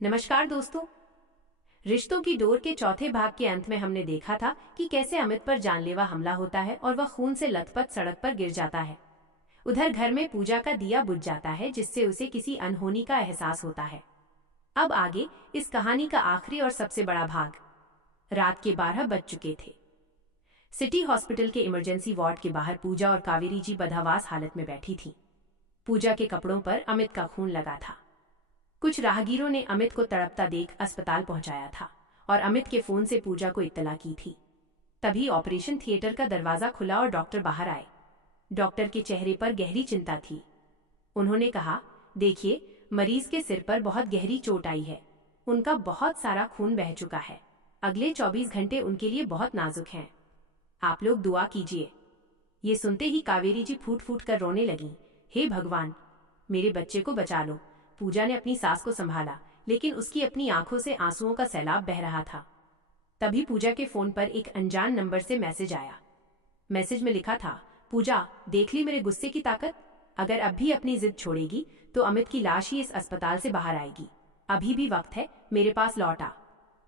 नमस्कार दोस्तों। रिश्तों की डोर के चौथे भाग के अंत में हमने देखा था कि कैसे अमित पर जानलेवा हमला होता है और वह खून से लथपथ सड़क पर गिर जाता है। उधर घर में पूजा का दिया बुझ जाता है जिससे उसे किसी अनहोनी का एहसास होता है। अब आगे इस कहानी का आखिरी और सबसे बड़ा भाग। रात के 12 बज चुके थे। सिटी हॉस्पिटल के इमरजेंसी वार्ड के बाहर पूजा और कावेरी जी बदहवास हालत में बैठी थीं। पूजा के कपड़ों पर अमित का खून लगा था। कुछ राहगीरों ने अमित को तड़पता देख अस्पताल पहुंचाया था और अमित के फोन से पूजा को इत्तला की थी। तभी ऑपरेशन थिएटर का दरवाजा खुला और डॉक्टर बाहर आए। डॉक्टर के चेहरे पर गहरी चिंता थी। उन्होंने कहा, देखिए, मरीज के सिर पर बहुत गहरी चोट आई है। उनका बहुत सारा खून बह चुका है। अगले 24 घंटे उनके लिए बहुत नाजुक हैं। आप लोग दुआ कीजिए। ये सुनते ही कावेरी जी फूट फूट कर रोने लगीं। हे भगवान, मेरे बच्चे को बचा लो। पूजा ने अपनी सास को संभाला, लेकिन उसकी अपनी आंखों से आंसुओं का सैलाब बह रहा था। तभी पूजा के फोन पर एक अनजान नंबर से मैसेज आया। मैसेज में लिखा था, पूजा, देख ली मेरे गुस्से की ताकत। अगर अब भी अपनी जिद छोड़ेगी तो अमित की लाश ही इस अस्पताल से बाहर आएगी। अभी भी वक्त है, मेरे पास लौट आ।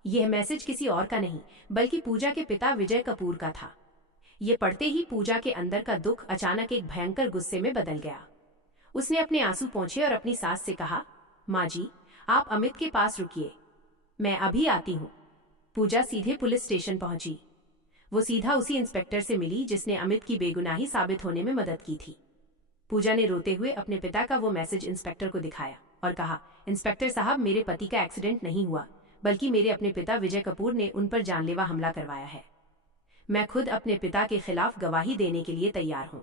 यह मैसेज किसी और का नहीं बल्कि पूजा के पिता विजय कपूर का था। ये पढ़ते ही पूजा के अंदर का दुख अचानक एक भयंकर गुस्से में बदल गया। उसने अपने आंसू पोंछे और अपनी सास से कहा, माँ जी, आप अमित के पास रुकिए, मैं अभी आती हूँ। पूजा सीधे पुलिस स्टेशन पहुंची। वो सीधा उसी इंस्पेक्टर से मिली जिसने अमित की बेगुनाही साबित होने में मदद की थी। पूजा ने रोते हुए अपने पिता का वो मैसेज इंस्पेक्टर को दिखाया और कहा, इंस्पेक्टर साहब, मेरे पति का एक्सीडेंट नहीं हुआ बल्कि मेरे अपने पिता विजय कपूर ने उन पर जानलेवा हमला करवाया है। मैं खुद अपने पिता के खिलाफ गवाही देने के लिए तैयार हूँ।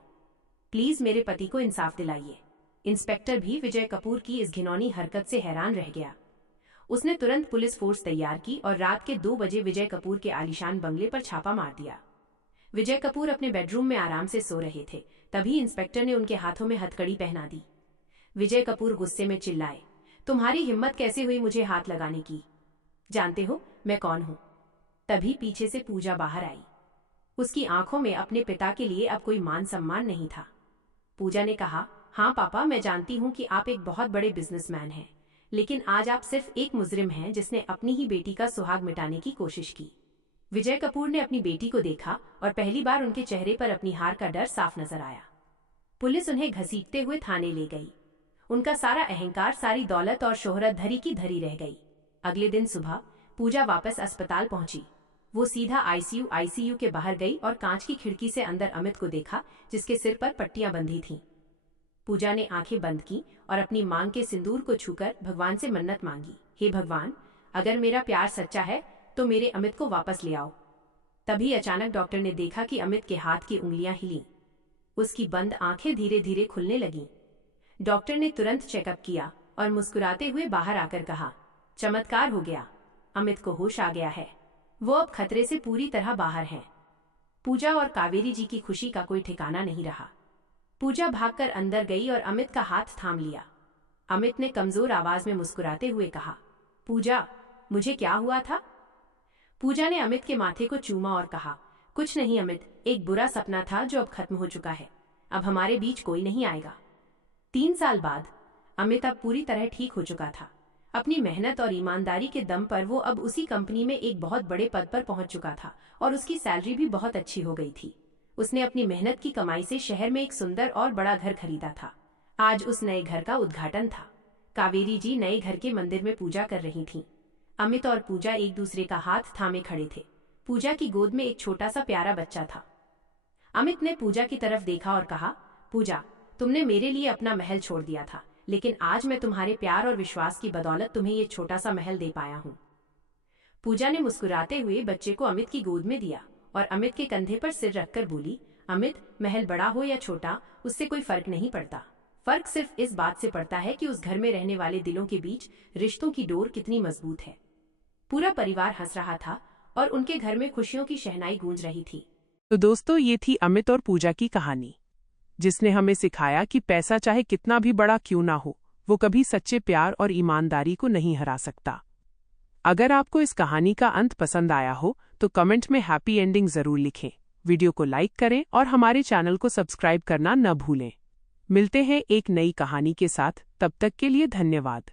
प्लीज मेरे पति को इंसाफ दिलाइए। इंस्पेक्टर भी विजय कपूर की इस घिनौनी हरकत से हैरान रह गया। उसने तुरंत पुलिस फोर्स तैयार की और रात के 2 बजे विजय कपूर के आलीशान बंगले पर छापा मार दिया। विजय कपूर अपने बेडरूम में आराम से सो रहे थे। तभी इंस्पेक्टर ने उनके हाथों में हथकड़ी पहना दी। विजय कपूर गुस्से में चिल्लाए, तुम्हारी हिम्मत कैसे हुई मुझे हाथ लगाने की? जानते हो मैं कौन हूं? तभी पीछे से पूजा बाहर आई। उसकी आंखों में अपने पिता के लिए अब कोई मान सम्मान नहीं था। पूजा ने कहा, हाँ पापा, मैं जानती हूँ कि आप एक बहुत बड़े बिजनेसमैन हैं, लेकिन आज आप सिर्फ एक मुजरिम हैं जिसने अपनी ही बेटी का सुहाग मिटाने की कोशिश की। विजय कपूर ने अपनी बेटी को देखा और पहली बार उनके चेहरे पर अपनी हार का डर साफ नजर आया। पुलिस उन्हें घसीटते हुए थाने ले गई। उनका सारा अहंकार, सारी दौलत और शोहरत धरी की धरी रह गई। अगले दिन सुबह पूजा वापस अस्पताल पहुंची। वो सीधा आईसीयू के बाहर गई और कांच की खिड़की से अंदर अमित को देखा जिसके सिर पर पट्टियां बंधी थीं। पूजा ने आंखें बंद की और अपनी मांग के सिंदूर को छूकर भगवान से मन्नत मांगी, हे भगवान, अगर मेरा प्यार सच्चा है तो मेरे अमित को वापस ले आओ। तभी अचानक डॉक्टर ने देखा कि अमित के हाथ की उंगलियां हिलीं। उसकी बंद आंखें धीरे धीरे खुलने लगीं। डॉक्टर ने तुरंत चेकअप किया और मुस्कुराते हुए बाहर आकर कहा, चमत्कार हो गया, अमित को होश आ गया है। वो अब खतरे से पूरी तरह बाहर हैं। पूजा और कावेरी जी की खुशी का कोई ठिकाना नहीं रहा। पूजा भागकर अंदर गई और अमित का हाथ थाम लिया। अमित ने कमजोर आवाज में मुस्कुराते हुए कहा, पूजा, मुझे क्या हुआ था? पूजा ने अमित के माथे को चूमा और कहा, कुछ नहीं अमित, एक बुरा सपना था जो अब खत्म हो चुका है। अब हमारे बीच कोई नहीं आएगा। 3 साल बाद अमित अब पूरी तरह ठीक हो चुका था। अपनी मेहनत और ईमानदारी के दम पर वो अब उसी कंपनी में एक बहुत बड़े पद पर पहुंच चुका था और उसकी सैलरी भी बहुत अच्छी हो गई थी। उसने अपनी मेहनत की कमाई से शहर में एक सुंदर और बड़ा घर खरीदा था। आज उस नए घर का उद्घाटन था। कावेरी जी नए घर के मंदिर में पूजा कर रही थीं। अमित और पूजा एक दूसरे का हाथ थामे खड़े थे। पूजा की गोद में एक छोटा सा प्यारा बच्चा था। अमित ने पूजा की तरफ देखा और कहा, पूजा, तुमने मेरे लिए अपना महल छोड़ दिया था, लेकिन आज मैं तुम्हारे प्यार और विश्वास की बदौलत तुम्हें ये छोटा सा महल दे पाया हूँ। पूजा ने मुस्कुराते हुए बच्चे को अमित की गोद में दिया और अमित के कंधे पर सिर रखकर बोली, अमित, महल बड़ा हो या छोटा, उससे कोई फर्क नहीं पड़ता। फर्क सिर्फ इस बात से पड़ता है कि उस घर में रहने वाले दिलों के बीच रिश्तों की डोर कितनी मजबूत है। पूरा परिवार हंस रहा था और उनके घर में खुशियों की शहनाई गूंज रही थी। तो दोस्तों, ये थी अमित और पूजा की कहानी, जिसने हमें सिखाया कि पैसा चाहे कितना भी बड़ा क्यों ना हो, वो कभी सच्चे प्यार और ईमानदारी को नहीं हरा सकता। अगर आपको इस कहानी का अंत पसंद आया हो तो कमेंट में हैप्पी एंडिंग जरूर लिखें। वीडियो को लाइक करें और हमारे चैनल को सब्सक्राइब करना न भूलें। मिलते हैं एक नई कहानी के साथ, तब तक के लिए धन्यवाद।